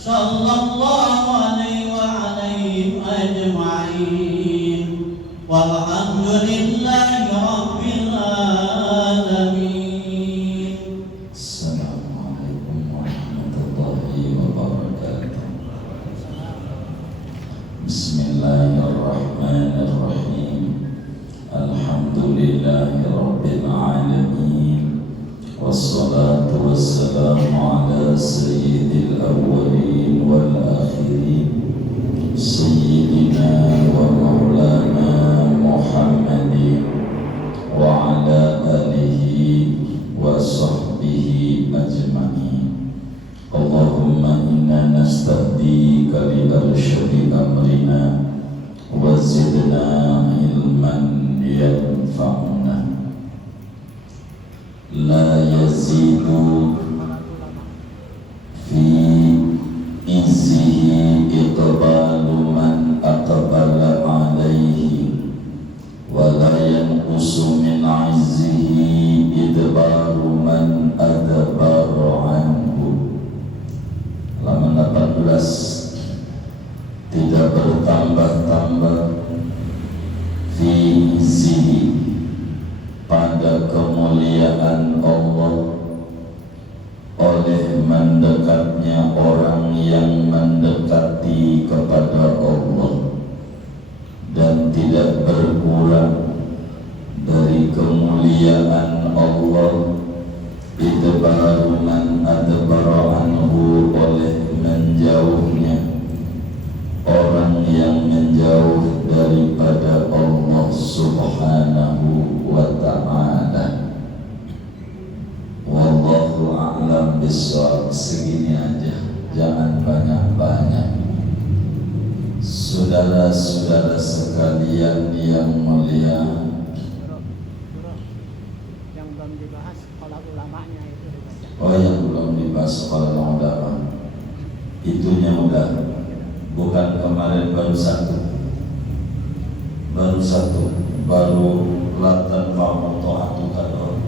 sallallahu alaihi wa alaihim ajma'in walhamdulillahi rabbil alamin. Assalamualaikum warahmatullahi wabarakatuh. Bismillahirrahmanirrahim. Alhamdulillahi rabbil alamin. Wassalatu wassalamu ala sayyidil awwalin wal akhirin sayyidina wa maulana Muhammadin wa ala alihi wa sahbihi ajma'in. Allahumma inna nasta'dika li arsyadi amrina wa zidna ilman yanfa'una. La yazidu fi izzihi iqbalu man aqbala alaihi wa la yanqusu min izzihi idbaru man adbaru anhu. Halaman 18. Tidak bertambah-tambah fi izzihi pada kemuliaan Allah oleh mendekatnya orang yang mendekati kepada Allah, dan tidak berkurang dari kemuliaan Allah idbaru man adbara anhu oleh menjauhnya orang yang menjauh daripada Allah subhanahu wa ta'ala. Wallahu a'lam bishawab. Segini aja, jangan banyak-banyak. Saudara-saudara sekalian yang mulia, yang belum dibahas sekolah ulamanya itu dibaca. oh yang belum dibahas sekolah ulama, itunya udah, bukan kemarin baru satu, baru latan pamotohatu kador.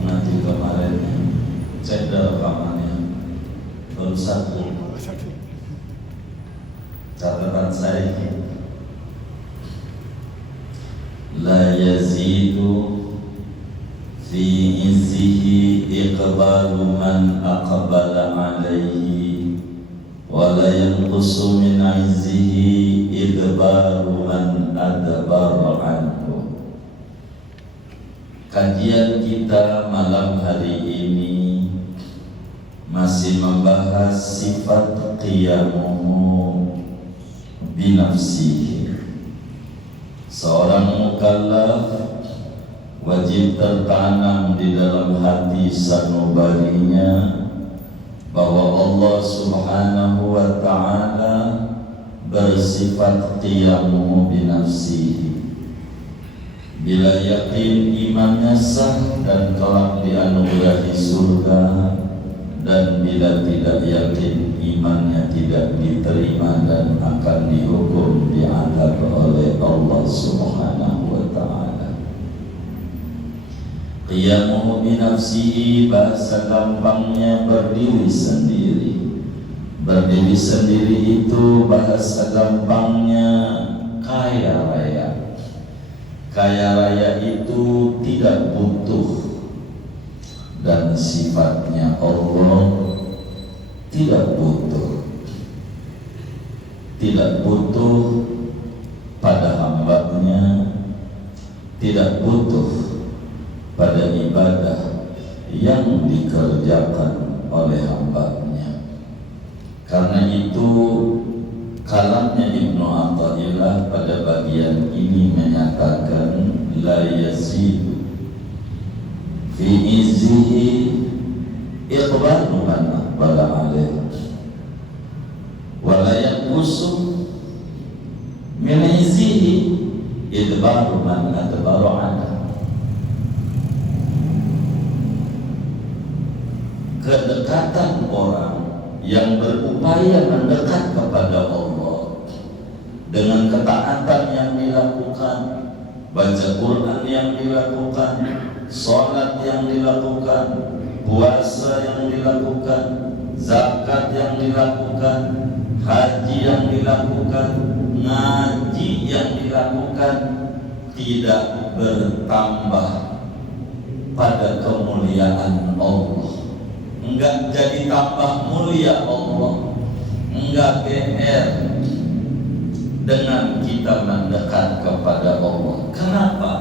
Nanti kemarin cek rekamannya baru satu. Catatan saya ini, la yazidu fi izzihi iqbalu man aqbala alaihi wa la yanqusu min izzihi idbaru man adbara anhu. Kajian kita malam hari ini masih membahas sifat qiyamuhu binafsihi. Seorang mukallaf wajib tertanam di dalam hati sanubarinya bahwa Allah subhanahu wa ta'ala bersifat qiyamuhu binafsihi. Bila yakin imannya sah dan kelak dianugerahi surga, dan bila tidak yakin imannya tidak diterima dan akan dihukum diadab oleh Allah subhanahu wa ta'ala. Qiyamuhu binafsihi, bahasa gampangnya berdiri sendiri. Berdiri sendiri itu bahasa gampangnya kaya raya. Kaya raya itu tidak butuh, dan sifatnya Allah tidak butuh pada hambanya, tidak butuh pada ibadah yang dikerjakan oleh hambanya. Karena itu kalamnya Ibnu Athaillah pada bagian ini menyatakan la yazidu fi izzihi iqbalu man aqbala alaih wa la yanqusu min izzihi idbaru man adbara anhu. Kedekatan orang yang berupaya mendekat kepada Allah dengan ketaatan yang dilakukan, baca Quran yang dilakukan, sholat yang dilakukan, puasa yang dilakukan, zakat yang dilakukan, haji yang dilakukan, ngaji yang dilakukan tidak bertambah pada kemuliaan Allah. Enggak jadi tambah mulia Allah, enggak GR dengan kita mendekat kepada Allah. Kenapa?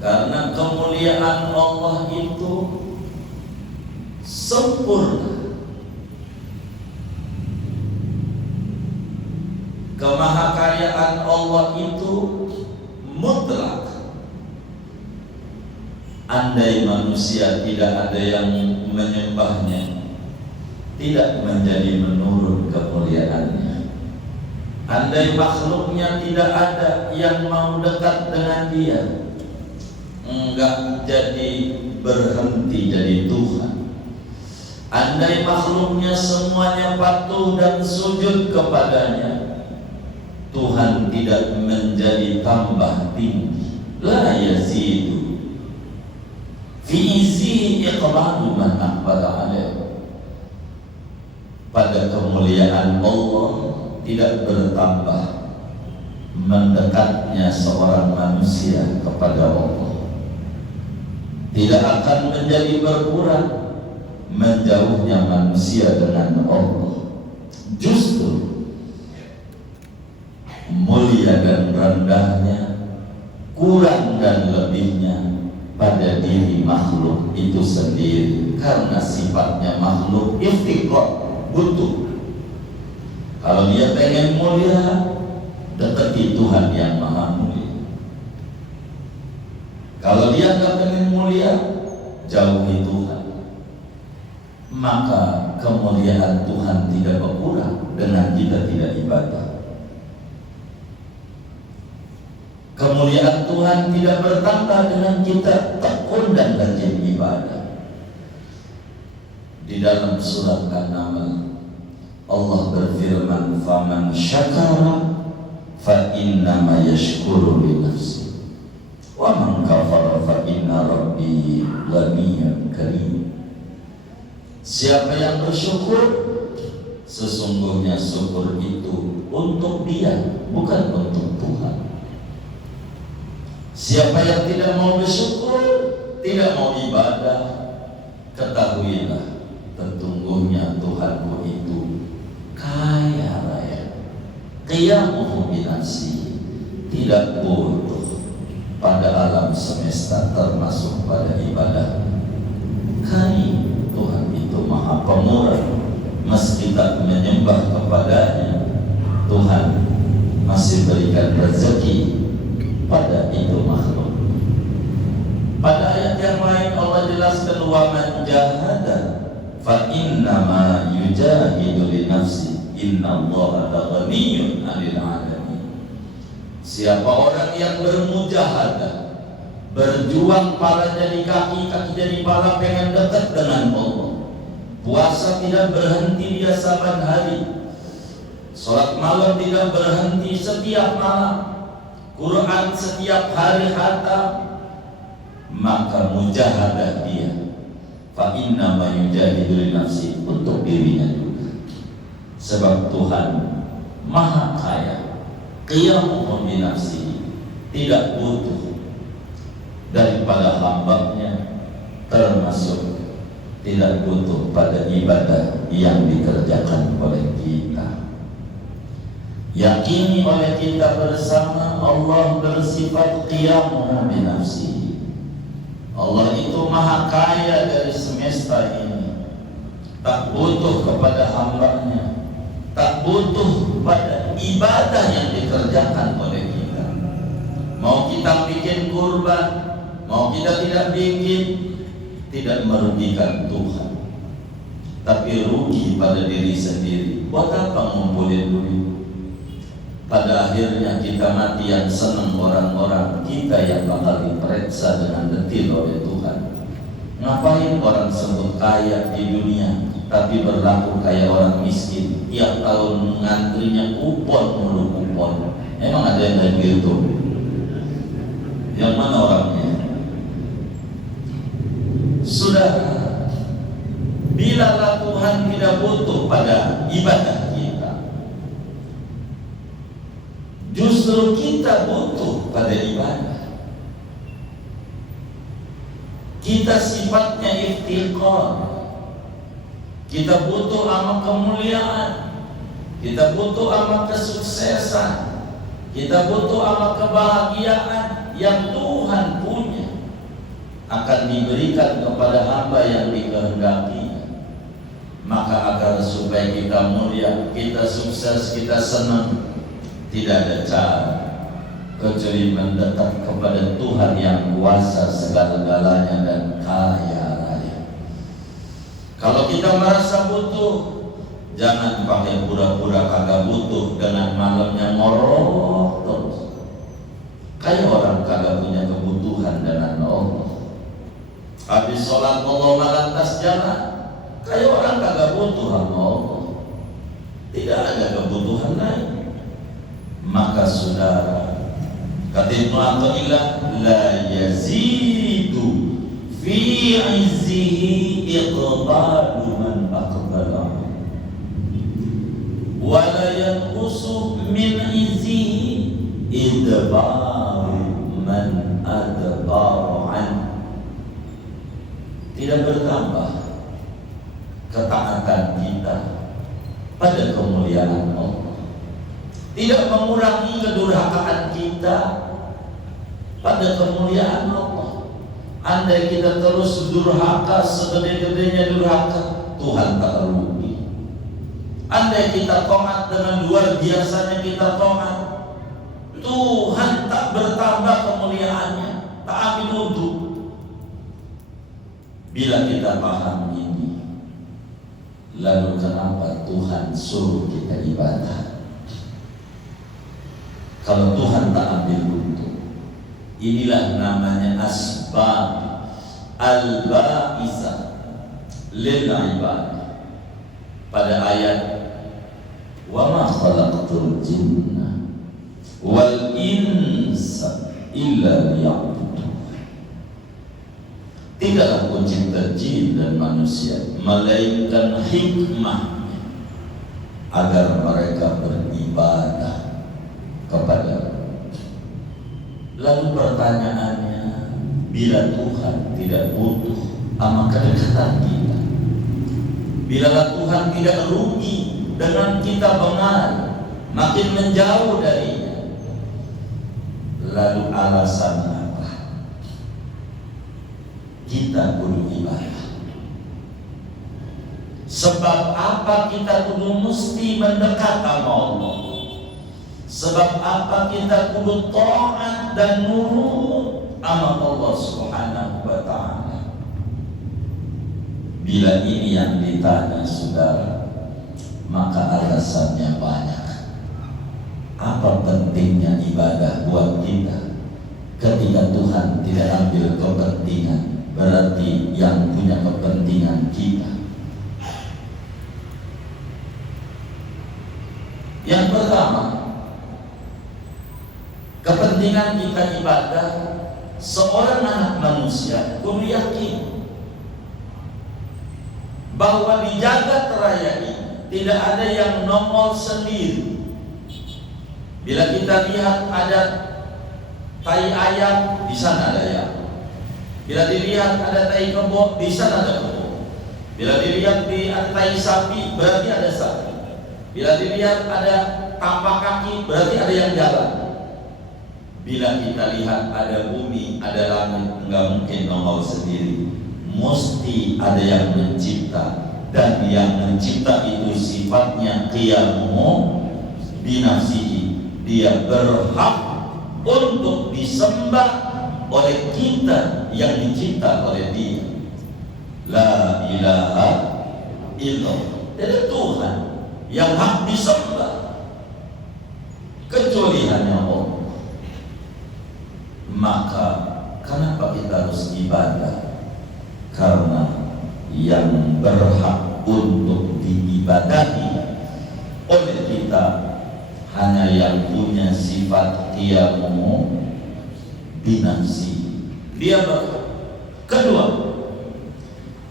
Karena kemuliaan Allah itu sempurna, kemahakayaan Allah itu mutlak. Andai manusia tidak ada yang menyembahnya, tidak menjadi menurun kemuliaannya. Andai makhluknya tidak ada yang mau dekat dengan dia, enggak jadi berhenti jadi Tuhan. Andai makhluknya semuanya patuh dan sujud kepadanya, Tuhan tidak menjadi tambah tinggi. La yazidu fi izi iqbalu man aqbala alaih. Pada kemuliaan Allah tidak bertambah mendekatnya seorang manusia kepada Allah, tidak akan menjadi berkurang menjauhnya manusia dengan Allah. Justru mulia dan rendahnya, kurang dan lebihnya pada diri makhluk itu sendiri, karena sifatnya makhluk iftiqar, butuh. Kalau dia pengen mulia, dekati Tuhan yang maha mulia. Kalau dia nggak pengen mulia, jauhi Tuhan. Maka kemuliaan Tuhan tidak berkurang dengan kita tidak ibadah. Kemuliaan Tuhan tidak bertambah dengan kita tekun dan rajin ibadah. Di dalam surat An-Naml Allah berfirman, "Faman syakara fa innama yashkuru li nafsi, wa man kafara fa inna rabbi ghaniyyun karim." Siapa yang bersyukur, sesungguhnya syukur itu untuk dia, bukan untuk Tuhan. Siapa yang tidak mau bersyukur, tidak mau ibadah, ketahuilah sesungguhnya Tuhanmu itu kaya raya, qiyamuhu binafsi, tidak butuh pada alam semesta termasuk pada ibadah. Karim, Tuhan itu maha pemurah. Meski tak menyembah kepadanya, Tuhan masih berikan rezeki pada itu makhluk. Pada ayat yang lain Allah jelaskan, wa man jahada fa innama yujahidu li nafsi innallaha laghaniyyun 'anil 'alamin. Siapa orang yang bermujahadah, berjuang pala jadi kaki, kaki jadi pala, pengen dekat dengan Allah, puasa tidak berhenti dia saban hari, sholat malam tidak berhenti setiap malam, Quran setiap hari khatam, maka mujahadah dia fa inna ma yujahidu li nafsi, untuk dirinya juga. Sebab Tuhan maha kaya, qiyamuhu bi nafsi, tidak butuh daripada hambanya, termasuk tidak butuh pada ibadah yang dikerjakan oleh kita. Yakini oleh kita bersama, Allah bersifat qiyamuhu bi nafsi. Allah itu maha kaya dari semesta ini, tak butuh kepada hambanya, tak butuh pada ibadah yang dikerjakan oleh kita. Mau kita bikin kurban, mau kita tidak bikin, tidak merugikan Tuhan, tapi rugi pada diri sendiri. Buat apa ngumpulin duit? Pada akhirnya kita mati yang senang orang-orang, kita yang bakal diperiksa dengan detil oleh Tuhan. Ngapain orang sebut kaya di dunia tapi berlaku kayak orang miskin, tiap tahun ngantrinya kupon mulu kupon? Emang ada yang kayak gitu? Yang mana orangnya? Sudah, bilalah Tuhan tidak butuh ibadah kita. Justru kita butuh pada ibadah. Kita sifatnya iftiqar. Kita butuh sama kemuliaan. Kita butuh sama kesuksesan. Kita butuh sama kebahagiaan yang Tuhan punya akan diberikan kepada hamba yang dikehendaki. Maka agar supaya kita mulia, kita sukses, kita senang, tidak ada cara kecuali mendekat kepada Tuhan yang kuasa segala-galanya dan kaya raya. Kalau kita merasa butuh, jangan pakai pura-pura kagak butuh dengan malamnya ngorok terus. Kayak orang kagak punya kebutuhan dengan Allah. Habis sholat Allah lantas jalan, kayak orang kagak butuh sama Allah. Tidak ada kebutuhan lain. Maka saudara, kata Ibnu Athaillah, la yazidu fi izzihi iqbalu man aqbala wa la yanqusu min izzihi idbaru man adbara an. Tidak bertambah ketaatan kita pada kemuliaan Allah, tidak mengurangi kedurhakaan kita pada kemuliaan Allah. Andai kita terus durhaka segede-gedenya durhaka, Tuhan tak rugi. Andai kita taat dengan luar biasanya kita taat, Tuhan tak bertambah kemuliaannya, tak ambil untung. Bila kita paham ini, lalu kenapa Tuhan suruh kita ibadah? Kalau Tuhan tak ambil untung, inilah namanya asbab al-ba'isa lil ibadah. Pada ayat wa ma khalaqtul jinna wal insa illa liya'budun. Tidaklah pencipta jin dan manusia melainkan hikmah agar mereka beribadah kepada. Lalu pertanyaannya, bila Tuhan tidak butuh sama kedekatan kita, bila Tuhan tidak rugi dengan kita bengar, makin menjauh darinya, lalu alasan kita kudu ibadah? Sebab apa kita kudu mesti mendekat sama Allah? Sebab apa kita kudu taat dan nurut sama Allah Subhanahu wa ta'ala? Bila ini yang ditanya saudara, maka alasannya banyak. Apa pentingnya ibadah buat kita ketika Tuhan tidak ambil kepentingan? Berarti yang punya kepentingan kita. Yang pertama, kepentingan kita ibadah. Seorang anak manusia kudu yakin bahwa di jagat raya ini tidak ada yang nongol sendiri. Bila kita lihat ada tai ayam, di sana ada ayam. Bila dilihat ada tai kebo, di sana ada kebo. Bila dilihat di tai sapi, berarti ada sapi. Bila dilihat ada tapak kaki, berarti ada yang jalan. Bila kita lihat ada bumi, ada langit, enggak mungkin nongol sendiri. Mesti ada yang mencipta, dan yang mencipta itu sifatnya qiyamu binafsihi. Dia berhak untuk disembah oleh kita yang dicipta oleh Dia. La ilaha illallah. Jadi Tuhan yang hak disembah, kecuali hanya Allah. Maka kenapa kita harus ibadah? Karena yang berhak untuk diibadahi oleh kita hanya yang punya sifat qiyamu binafsi. Dia berhak. Kedua,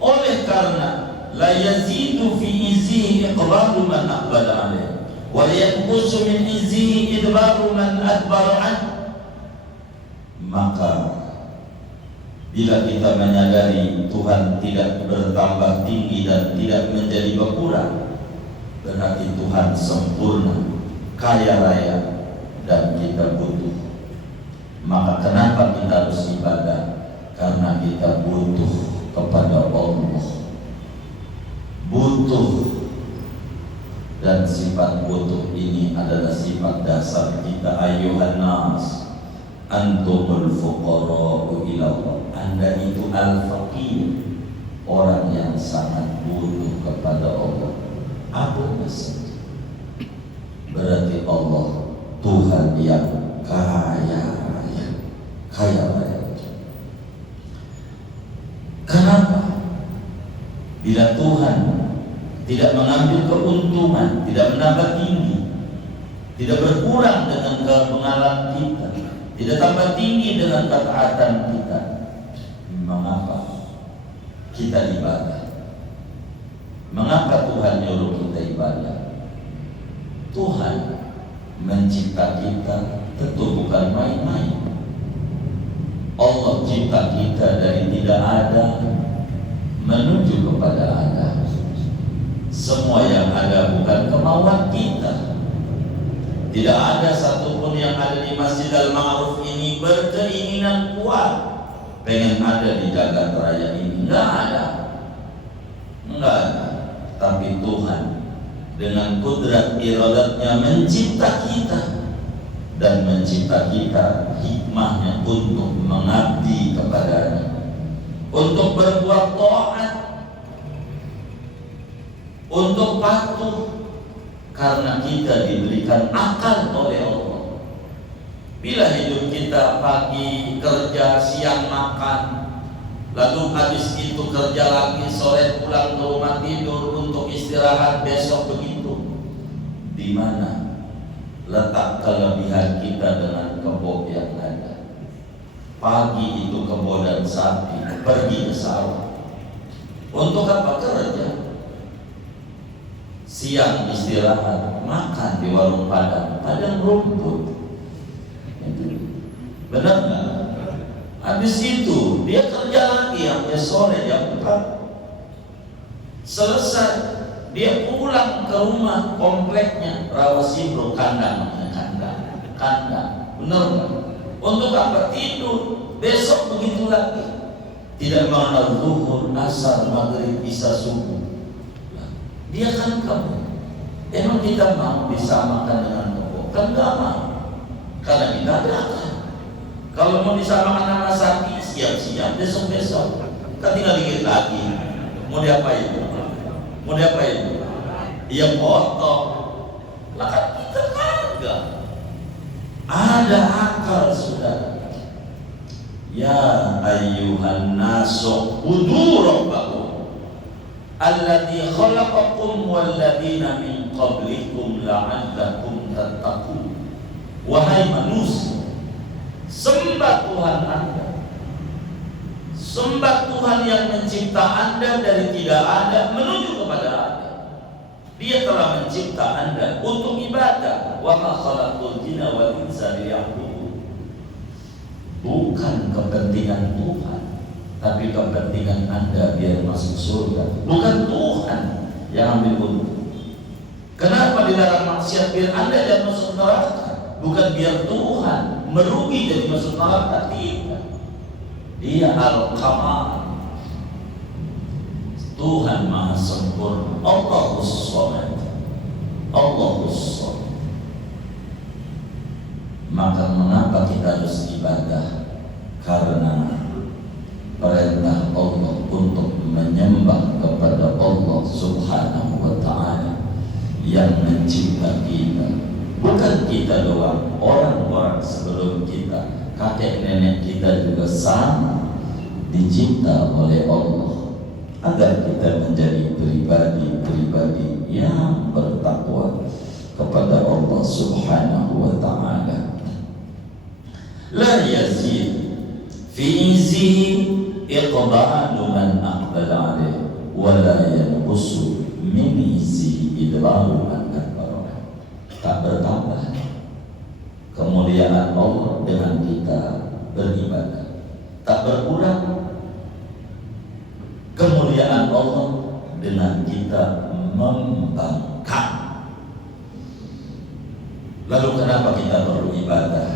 oleh karena la yazidu fi izihi iqbalu man aqbala alaih wa yanqusu min izihi idbaru man adbara an. Maka bila kita menyadari Tuhan tidak bertambah tinggi dan tidak menjadi berkurang, berarti Tuhan sempurna, kaya raya, dan kita butuh. Maka kenapa kita harus ibadah? Karena kita butuh kepada Allah. Butuh. Dan sifat butuh ini adalah sifat dasar kita. Ayuhan nas, antumul fuqara'u ila Allah. Anda itu al-faqir, orang yang sangat butuh kepada Allah. Apa maksudnya? Berarti Allah Tuhan yang kaya raya, kaya raya. Kenapa? Bila Tuhan tidak mengambil keuntungan, tidak menambah tinggi, tidak berkurang dengan kebenaran kita, tidak tambah tinggi dengan ketaatan kita, mengapa kita ibadah? Mengapa Tuhan nyuruh kita ibadah? Tuhan mencipta kita tentu bukan main-main. Allah cipta kita dari tidak ada menuju kepada ada. Semua yang ada bukan kemauan kita. Tidak ada satupun yang ada di Masjid Al-Ma'ruf ini berkeinginan kuat pengen ada di jagat raya ini. Enggak ada. Tapi Tuhan dengan kudrat iradatnya mencipta kita dan mencipta kita hikmahnya untuk mengabdi kepadanya, untuk berbuat taat, untuk patuh, karena kita diberikan akal oleh Allah. Bila hidup kita pagi kerja, siang makan, lalu habis itu kerja lagi, sore pulang ke rumah tidur untuk istirahat, besok begitu, di mana letak kelebihan kita dengan kebo yang ada? Pagi itu kebo dan sapi, pergi ke sawah. Untuk apa? Kerja. Siang istirahat, makan di warung padang rumput. Benar nggak? Habis itu dia kerja lagi sampai sore jam 4. Selesai, dia pulang ke rumah kompleknya Rawasibro, kandang. Benar nggak? Untuk apa? Tidur. Besok begitu lagi. Tidak mengenal zuhur, asar, maghrib, isya, subuh. Dia kan kamu. Emang kita mau disamakan dengan kamu? Kan nggak mau. Karena kita ada akal. Kalau mau disamakan sama sapi, siap-siap besok-besok. Kan tinggal dikit lagi. Mau diapain? Iya potong. Lah kan kita kagak. Ada akal sudah. Ya ayyuhan nasu udu rabbakum alladzi khalaqakum walladzina min qablikum la'allakum tattaqun. Wahai manusia, sembah Tuhan Anda. Sembah Tuhan yang mencipta Anda dari tidak ada menuju kepada ada. Dia telah mencipta Anda untuk ibadah. Wa ma khalaqul jinna wal insa liya'budun. Bukan kepentingan Tuhan, tapi kepentingan Anda biar masuk surga. Bukan Tuhan yang ambil untung. Kenapa dilarang maksiat biar Anda jangan masuk neraka? Bukan biar Tuhan merugi jadi masuk neraka. Tidak. Dia Al-Kamal. Tuhan Maha Sempurna. Allahus Samad. Maka mengapa kita harus ibadah? Karena perintah Allah untuk menyembah kepada Allah Subhanahu wa ta'ala yang mencipta kita. Bukan kita doang, orang-orang sebelum kita, kakek nenek kita juga sama dicipta oleh Allah agar kita menjadi pribadi-pribadi yang bertakwa kepada Allah Subhanahu wa ta'ala. La yazid fi izihi iqbalu man aqbala alaih wa la yanqus kemuliaan Allah dengan kita beribadah. Tak berkurang kemuliaan Allah dengan kita membangkang. Lalu kenapa kita perlu ibadah?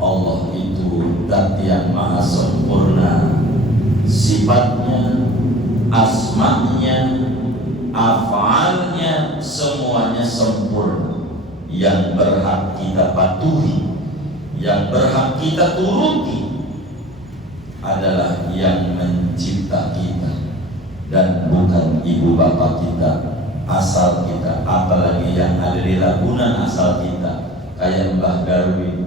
Allah itu zat yang maha sempurna, sifatnya, asma'nya, af'alnya semuanya sempurna. Yang berhak kita patuhi, yang berhak kita turuti adalah yang mencipta kita, dan bukan ibu bapak kita, asal kita, apalagi yang ada di Ragunan asal kita. Kayak Mbah Darwin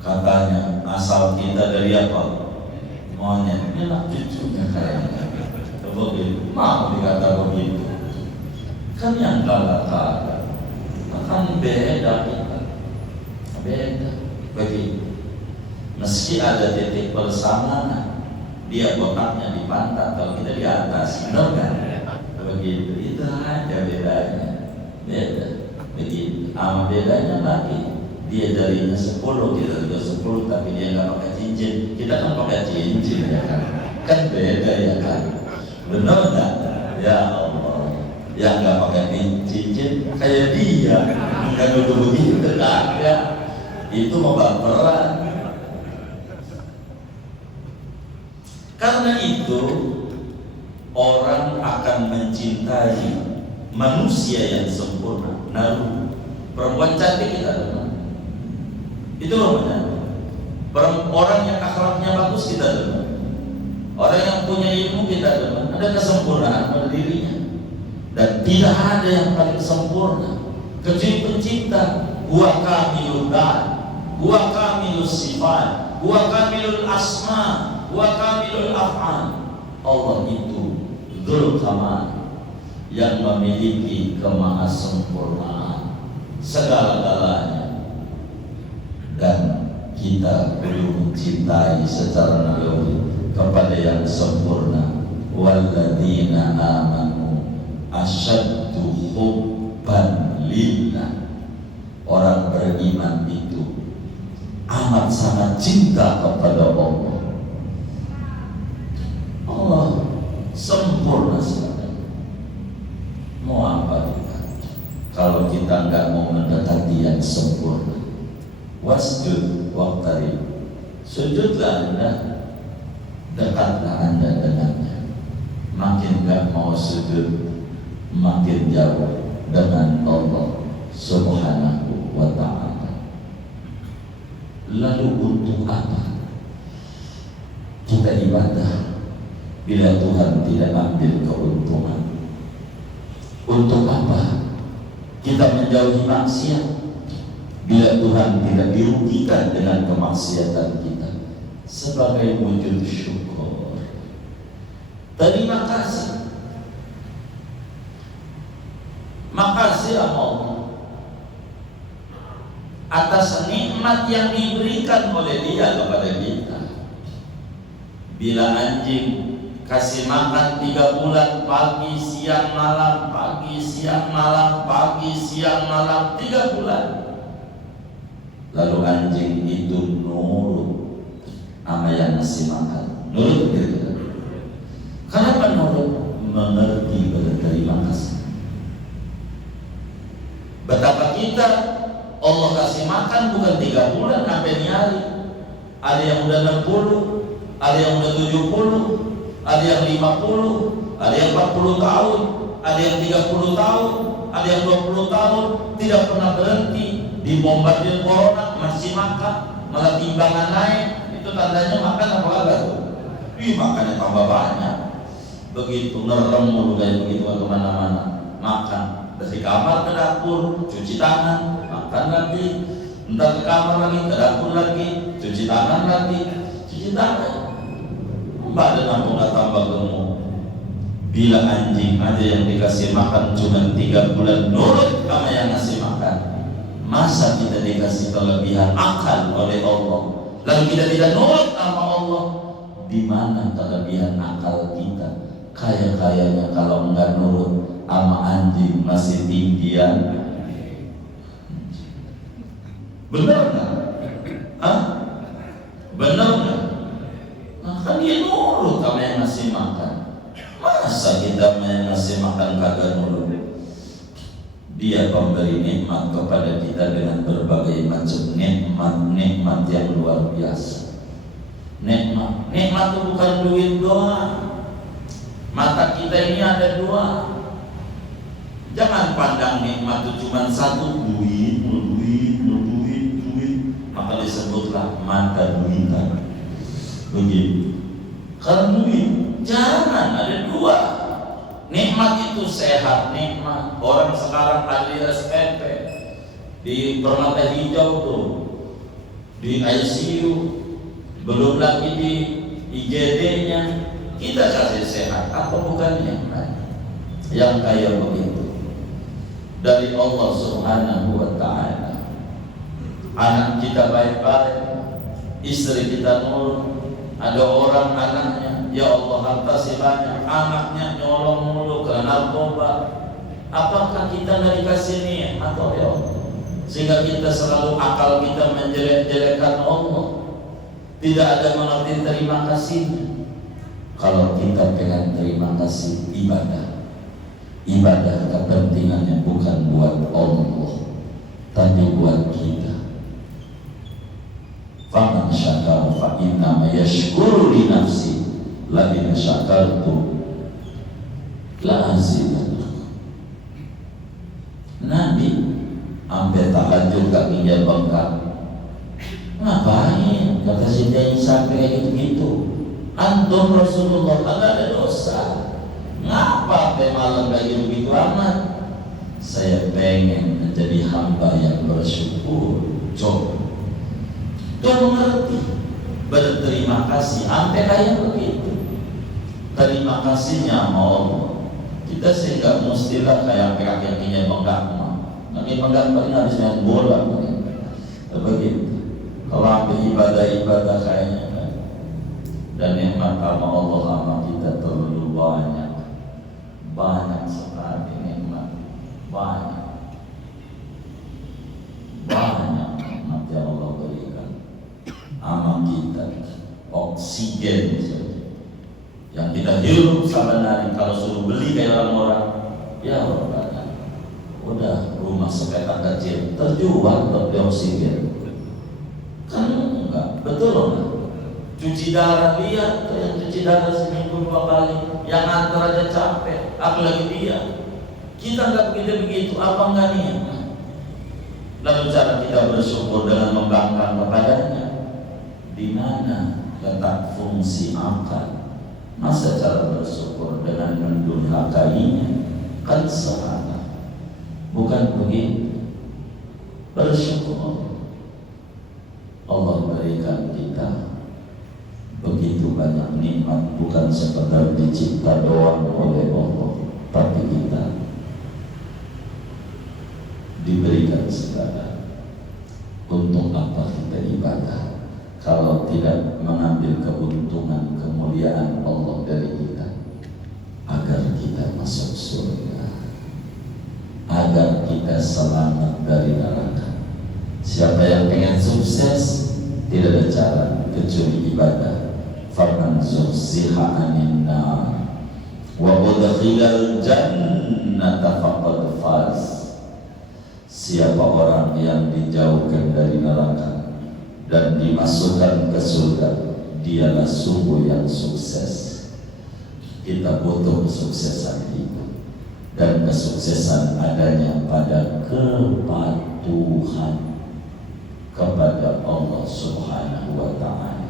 katanya asal kita dari apa? Monyet. Ini anak cucunya kayaknya begitu, mau dikata begitu. Kan yang kalah kan beda kita, beda begitu. Meski ada titik persamaan, dia botaknya di pantat, kalau kita di atas, benar kan? Begitu, itu aja bedanya, beda begitu. Ama bedanya lagi, dia jarinya 10, kita juga 10, tapi dia nggak pakai cincin, kita kan pakai cincin ya kan? Kan beda ya kan? Benar nggak? Ya Allah, yang nggak pakai cincin kayak dia, nggak duduk begitu kan? Ya, itu mau baperan. Karena itu orang akan mencintai manusia yang sempurna. Nah, perempuan cantik kita dengar, itu namanya. Orang yang akhlaknya bagus kita dengar, orang yang punya ilmu kita dengar. Ada kesempurnaan pada dirinya, dan tidak ada yang paling sempurna kecuali pencipta. Huwa kamilul dzat, huwa kamilus sifat, huwa kamilul asma, wa kamilul af'al. Allah itu Dzul Kamal, yang memiliki kemahasempurnaan segala-galanya, dan kita perlu mencintai secara naluri kepada yang sempurna. Walladzina amanu asyaddu hubban lillah. Orang beriman itu amat sangat cinta kepada Allah. Allah sempurna sekali. Mau apa kita kalau kita nggak mau mendekati yang sempurna? Wasjud waqtarib, sujudlah Anda, dekatlah Anda dengannya. Makin nggak mau sujud, makin jauh dengan Allah Subhanahu wa ta'ala. Lalu untuk apa kita ibadah bila Tuhan tidak ambil keuntungan? Untuk apa kita menjauhi maksiat bila Tuhan tidak dirugikan dengan kemaksiatan kita? Sebagai wujud syukur, terima kasih, makasih Allah atas nikmat yang diberikan oleh Dia kepada kita. Bila anjing kasih makan 3 bulan, pagi, siang, malam, pagi, siang, malam, pagi, siang, malam, 3 bulan. Lalu anjing itu nurut sama yang ngasih makan. Nurut gitu. Kenapa nurut? Mengerti berterima kasih. Betapa kita Allah kasih makan bukan 3 bulan sampai nyari. Ada yang udah 60, ada yang udah 70, ada yang 50, ada yang 40 tahun, ada yang 30 tahun, ada yang 20 tahun, tidak pernah berhenti. Dibombardir corona masih makan, malah timbangan naik. Itu tandanya makan apa enggak tuh? Makannya tambah banyak. Begitu nerem mulu kayak begitu kemana-mana. Makan dari kamar ke dapur, cuci tangan, makan lagi, entar ke kamar lagi, ke dapur lagi, cuci tangan lagi, cuci tangan. Badan aku nggak tambah gemuk. Bila anjing aja yang dikasih makan cuma 3 bulan nurut sama yang ngasih makan, masa kita dikasih kelebihan akal oleh Allah lalu kita tidak nurut sama Allah? Di mana kelebihan akal kita? Kaya-kayanya kalau enggak nurut sama anjing masih tinggian. Benar nggak? Hah? Benar nggak? Nah, kan dia nurut sama yang ngasih makan. Masa kita yang ngasih makan kagak nurut? Dia pemberi nikmat kepada kita dengan berbagai macam nikmat yang luar biasa. Nikmat itu bukan duit doang. Mata kita ini ada dua. Jangan pandang nikmat itu cuma satu, duit. Maka disebutlah mata duitan. Begitu. Kalau duit, jangan ada dua. Nikmat itu sehat, nikmat. Orang sekarang ahli SPP di Permata Hijau tuh, di ICU, belum lagi di IGD-nya. Kita kasih sehat, apa bukan nikmat? Yang kaya begitu dari Allah Subhanahu wa Ta'ala. Anak kita baik-baik, istri kita nurut. Ada orang anaknya, ya Allah harta si banyak, anaknya nyolong mulu ke narkoba. Apakah kita nggak dikasih nikmat atau ya Allah? Sehingga kita selalu akal kita menjelek-jelekan Allah. Tidak ada mengerti terima kasihnya. Kalau kita pengen terima kasih, ibadah kepentingannya bukan buat Allah, tapi buat kita. Faman syakara fa innama yashkuru li nafsi la in syakartu la azidannakum. Nabi sampai tahajud kakinya bengkak. Ngapain kata Siti sampai kayak gitu? Antum Rasulullah kagak ada dosa. Ngapa sampai malam kayak begitu amat? Saya pengen menjadi hamba yang bersyukur. Coba tuh mengerti, berterima kasih sampai kayak begitu. Terima kasihnya sama Allah. Kita sih nggak mestilah kayak kaki-kakinya bengkak. Nanti bengkak paling harus main bola. Begitu. Kalau sampai ibadah kayaknya kan. Dan nikmat sama Allah sama kita terlalu banyak sekali nikmat, banyak nikmat yang Allah berikan sama kita. Oksigen yang kita hirup sama hari, kalau suruh beli kayak orang-orang, ya orang udah rumah sepetak kecil terjual tapi oksigen kan enggak, betul enggak? Cuci darah, lihat tuh yang cuci darah seminggu 2 kali, yang antar aja capek, apalagi dia. Kita enggak begitu, apa enggak nih? Lalu cara kita bersyukur dengan membangkang kepadanya. Di mana letak fungsi akal? Masa cara bersyukur dengan mendurhakainya? Kan salah. Bukan begitu. Bersyukur Allah berikan kita begitu banyak nikmat, bukan sekedar dicipta doang oleh Allah, tapi kita diberikan segala. Untuk apa kita ibadah kalau tidak mengambil keuntungan kemuliaan Allah dari kita, agar kita masuk surga, agar kita selamat dari neraka. Siapa yang pengen sukses, tidak ada cara kecuali ibadah. Faman zuhziha 'anil nar wa udkhilal jannata faqad faz. Siapa orang yang dijauhkan dari neraka dan dimasukkan ke surga, dialah sungguh yang sukses. Kita butuh kesuksesan itu, dan kesuksesan adanya pada kepatuhan kepada Allah Subhanahu wa Ta'ala.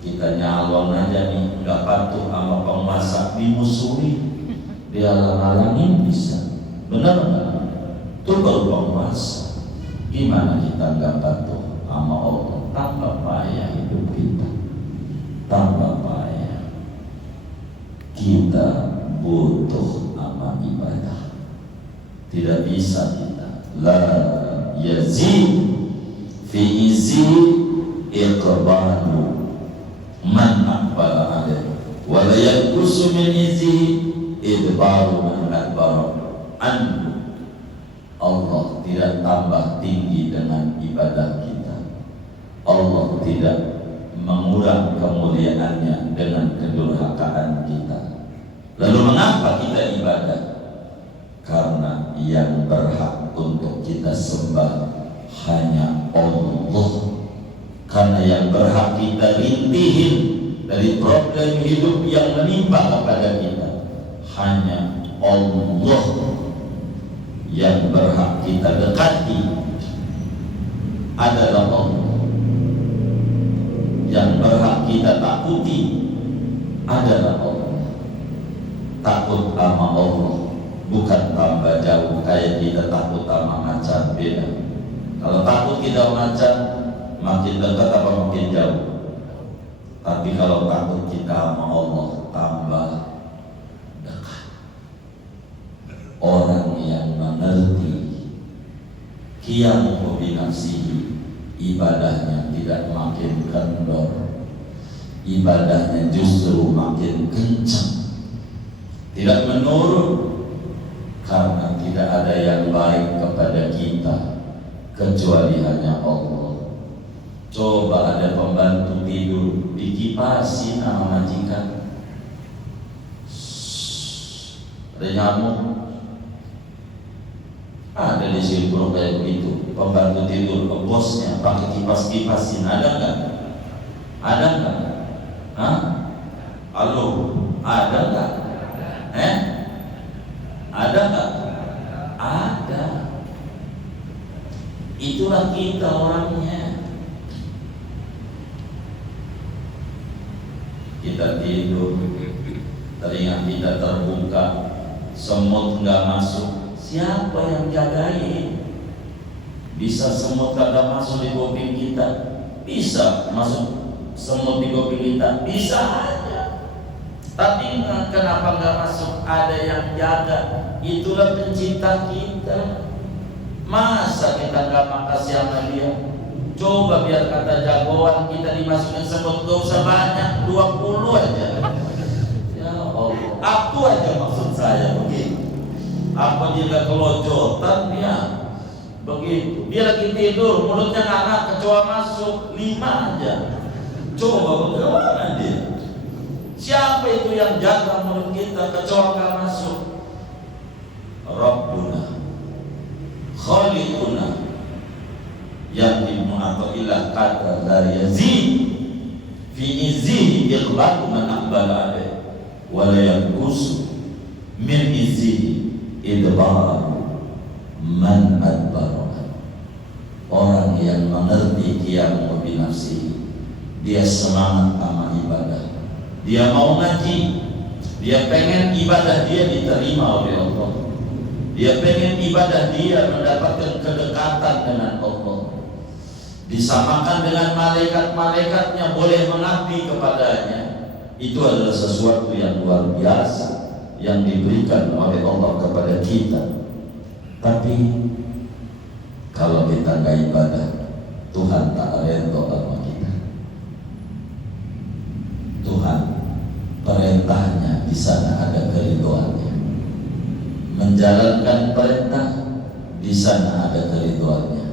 Kita nyalon aja nih, nggak patuh sama penguasa, dimusuhi, dihalang-halangin bisa. Benar nggak? Itu kalau penguasa. Gimana kita nggak patuh sama Allah? Tambah payah hidup kita, tambah payah. Kita butuh amal ibadah. Tidak bisa kita la yazid fi izi iqbalu man aqbala alaih wa la yanqusu min izi idbaru man adbara anhu. Allah tidak tambah tinggi dengan ibadah kita. Allah tidak mengurang kemuliaannya dengan kedurhakaan kita. Lalu mengapa kita ibadah? Karena yang berhak untuk kita sembah hanya Allah. Karena yang berhak kita rintihin dari problem hidup yang menimpa kepada kita hanya Allah. Yang berhak kita dekati adalah Allah. Yang berhak kita takuti adalah Allah. Takut sama Allah, bukan tambah jauh kayak kita takut sama macan, beda. Kalau takut kita macan, makin dekat apa makin jauh. Tapi kalau takut kita sama Allah, tambah dekat. Orang yang mengerti qiyamuhu binafsihi, ibadahnya tidak makin kendor, ibadahnya justru makin kencang, tidak menurun. Karena tidak ada yang baik kepada kita kecuali hanya Allah. Coba ada pembantu tidur dikipasin sama majikan, ada nyamuk. Ada di Silbro kayak begitu, pembantu tidur ke bosnya pakai kipas-kipasin, ada nggak? Ada nggak? Hah? Halo, ada nggak? Ada nggak? Ada. Itulah kita orangnya. Kita tidur, telinga kita terbuka, semut nggak masuk. Siapa yang jagain? Bisa semut kagak masuk di kuping kita, bisa masuk semut di kuping kita, bisa aja. Tapi kenapa nggak masuk? Ada yang jaga. Itulah pencipta kita. Masa kita nggak makasih sama dia? Coba biar kata jagoan kita dimasukin semut, gak usah banyak, 20 aja. Ya Allah, aku aja maksud saya begitu. Apa dia gak kelojotan dia? Begitu. Dia lagi tidur, mulutnya nganak, kecoa masuk 5 aja. Coba bagaimana dia? Siapa itu yang jaga mulut kita, kecoa gak masuk? Rabbuna Khaliquna Yaqimu atau ilah kata la yazid fi izzihi iqbalu man aqbala alaih wa la yanqusu min izzihi idbar man adbar. Orang yang mengerti qiyamuhu binafsihi, dia semangat sama ibadah, dia mau ngaji, dia pengen ibadah dia diterima oleh Allah, dia pengen ibadah dia mendapatkan kedekatan dengan Allah, disamakan dengan malaikat-malaikatnya, boleh mengabdi kepadanya. Itu adalah sesuatu yang luar biasa yang diberikan oleh Allah kepada kita. Tapi kalau kita nggak ibadah, Tuhan tak redha sama kita. Tuhan perintahnya di sana ada keridhoannya, menjalankan perintah di sana ada keridhoannya.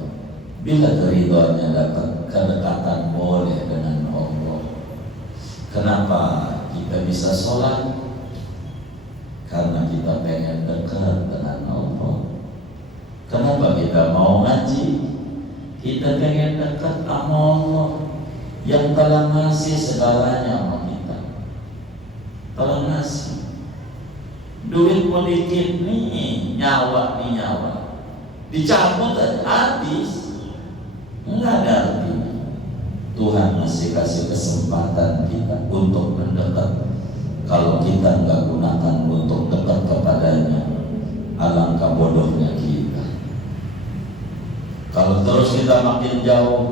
Bila keridhoannya dapat, kedekatan boleh dengan Allah. Kenapa kita bisa sholat? Karena kita pengen dekat dengan Allah. Kenapa kita mau ngaji? Kita pengen dekat sama Allah yang telah ngasih segalanya sama kita. Telah ngasih duit mau dikit nih, nyawa, dicabut aja habis. Enggak ada artinya. Tuhan masih kasih kesempatan kita untuk mendekat. Kalau kita enggak gunakan untuk dekat kepadanya, alangkah bodohnya kita. Kalau terus kita makin jauh,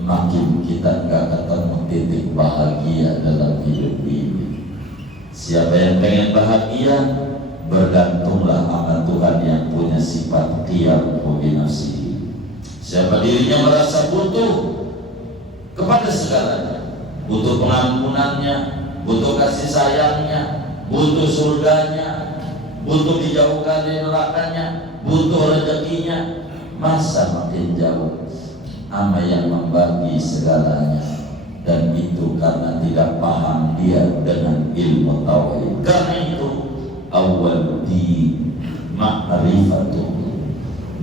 makin kita enggak ketemu titik bahagia dalam hidup ini. Siapa yang pengen bahagia, bergantunglah sama Tuhan yang punya sifat qiyamuhu binafsihi. Siapa dirinya merasa butuh kepada segalanya, butuh pengampunannya, butuh kasih sayangnya, butuh surganya, butuh dijauhkan dari nerakanya, butuh rezeki masa makin jauh ama yang membagi segalanya, dan itu karena tidak paham dia dengan ilmu tauhid. Karena itu awal di ma'rifatullah,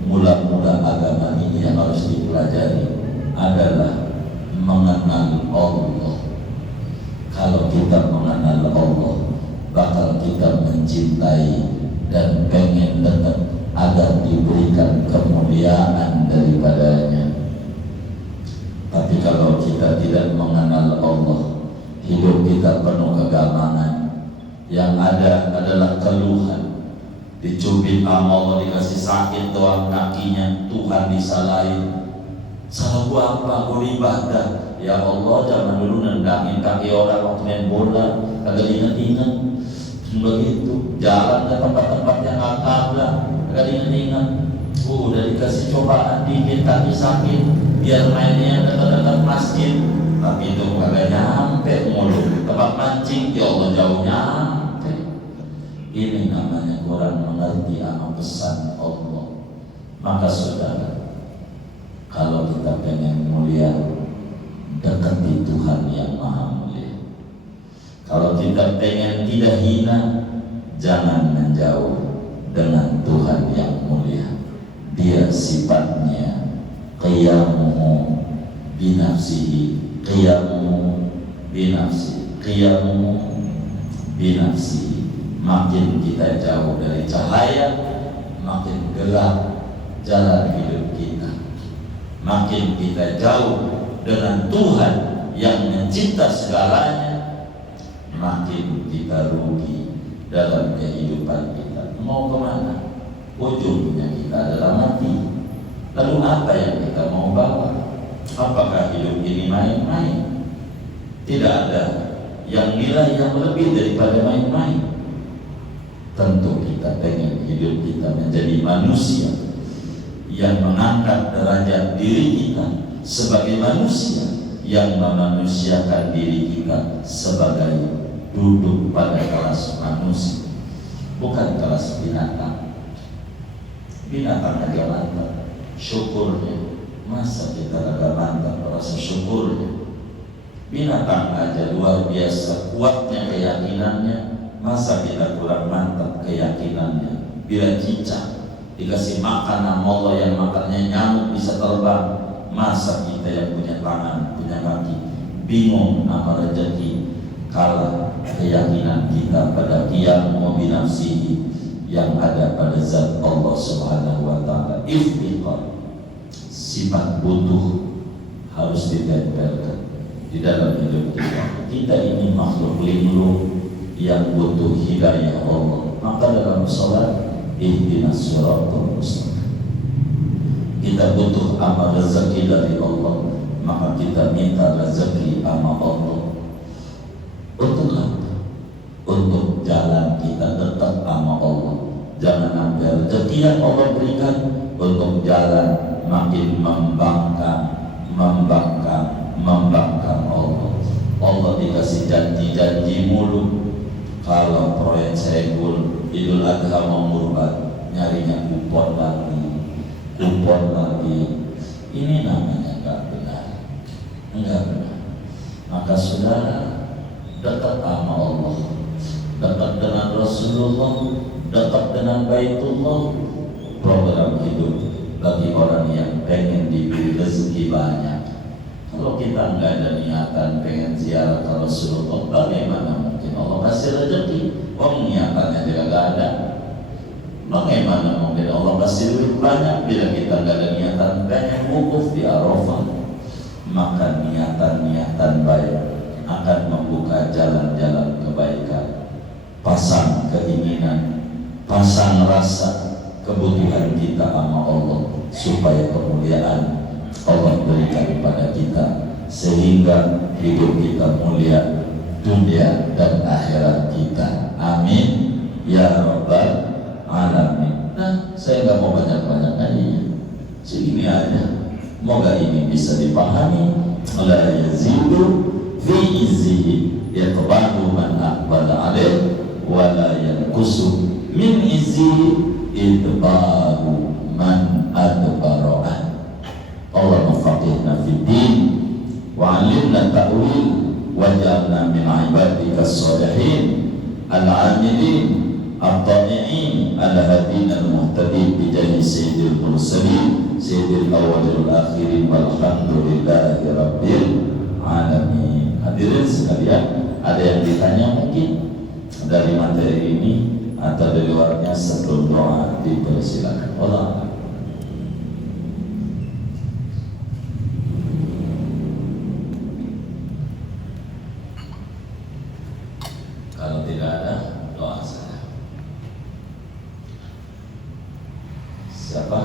mula-mula agama ini yang harus dipelajari adalah mengenal Allah. Kalau kita mengenal Allah, bakal kita mencintai dan pengen dekat agar diberikan kemuliaan daripadanya. Tapi kalau kita tidak mengenal Allah, hidup kita penuh kegamangan. Yang ada adalah keluhan. Dicubit sama Allah, dikasih sakit doang kakinya, Tuhan disalahin. Salah gua apa? Gua ibadah. Ya Allah, zaman dulu nendangin kaki orang waktu main bola, kagak inget-inget. Begitu, jalan ke tempat-tempat yang akablah, kagak inget-inget. Udah dikasih cobaan dikit, kaki sakit, biar mainnya dekat-dekat masjid. Tapi itu kagak nyampe mulu. Tempat mancing, ya Allah jauh nyampe. Ini namanya kurang mengerti sama pesan Allah. Maka saudara, kalau kita pengen mulia, dekati Tuhan yang maha mulia. Kalau kita pengen tidak hina, jangan menjauh dengan Tuhan yang mulia. Dia sifatnya qiyamuhu binafsihi, qiyamuhu binafsihi, qiyamuhu binafsihi. Makin kita jauh dari cahaya, makin gelap jalan hidup kita. Makin kita jauh dengan Tuhan yang mencipta segalanya, makin kita rugi dalam kehidupan kita. Mau kemana? Ujungnya kita adalah mati. Lalu apa yang kita mau bawa? Apakah hidup ini main-main? Tidak ada yang nilai yang lebih daripada main-main. Tentu kita pengen hidup kita menjadi manusia yang mengangkat derajat diri kita sebagai manusia, yang memanusiakan diri kita sebagai duduk pada kelas manusia, bukan kelas binatang. Binatang aja mantap syukurnya, masa kita agak mantap rasa syukurnya? Binatang aja luar biasa kuatnya keyakinannya, masa kita kurang mantap keyakinannya? Bila cicak dikasih makan sama Allah yang makannya nyamuk bisa terbang, masa kita yang punya tangan, punya kaki bingung sama rezeki, kalah keyakinan kita pada qiyamuhu binafsihi yang ada pada zat Allah Subhanahu wa taala. Iftiqar, sifat butuh harus ditempelkan di dalam hidup kita. Kita ini makhluk linglung yang butuh hidayah Allah. Maka dalam sholat, ihdinas siratal mustaqim, kita butuh amal rezeki dari Allah, maka kita minta rezeki sama Allah. Untuk apa? Untuk jalan kita tetap sama Allah. Jangan ambil rezeki yang Allah berikan untuk jalan makin membangkang Allah. Allah dikasih janji-janji mulu. Kalau proyek Saiful Idul Adha mau kurban, nyarinya kupon lagi. Ini namanya enggak benar. Maka saudara, dekat sama Allah, dekat dengan Rasulullah, dekat dengan Baitullah. Program hidup bagi orang yang pengen diberi rezeki banyak. Kalau kita nggak ada niatan pengen ziarah ke Rasulullah, bagaimana mungkin Allah kasih rezeki? Niatannya juga nggak ada. Bagaimana mungkin Allah kasih duit banyak bila kita nggak ada niatan pengen wukuf di Arafah? Maka niatan-niatan baik akan membuka jalan-jalan kebaikan. Pasang keinginan, pasang rasa kebutuhan kita sama Allah, supaya kemuliaan Allah berikan kepada kita, sehingga hidup kita mulia dunia dan akhirat kita. Amin ya rabbal alamin. Nah, saya nggak mau banyak-banyak lagi, segini aja. Moga ini bisa dipahami. La yazidu fi izzihi yaqbalu man aqbala alaih, wa la yanqusu min izzihi idbaru man adbara الصالحين العاملين الطائعين الهادين المهتدين بجاه سيد المرسلين سيد الأولين والآخرين والحمد لله رب العالمين. Hadirin sekalian, ada yang ditanya mungkin dari materi ini atau dari luarnya, sebelum doa dipersilakan. Allah. Kalau tidak ada, doa saja. Siapa?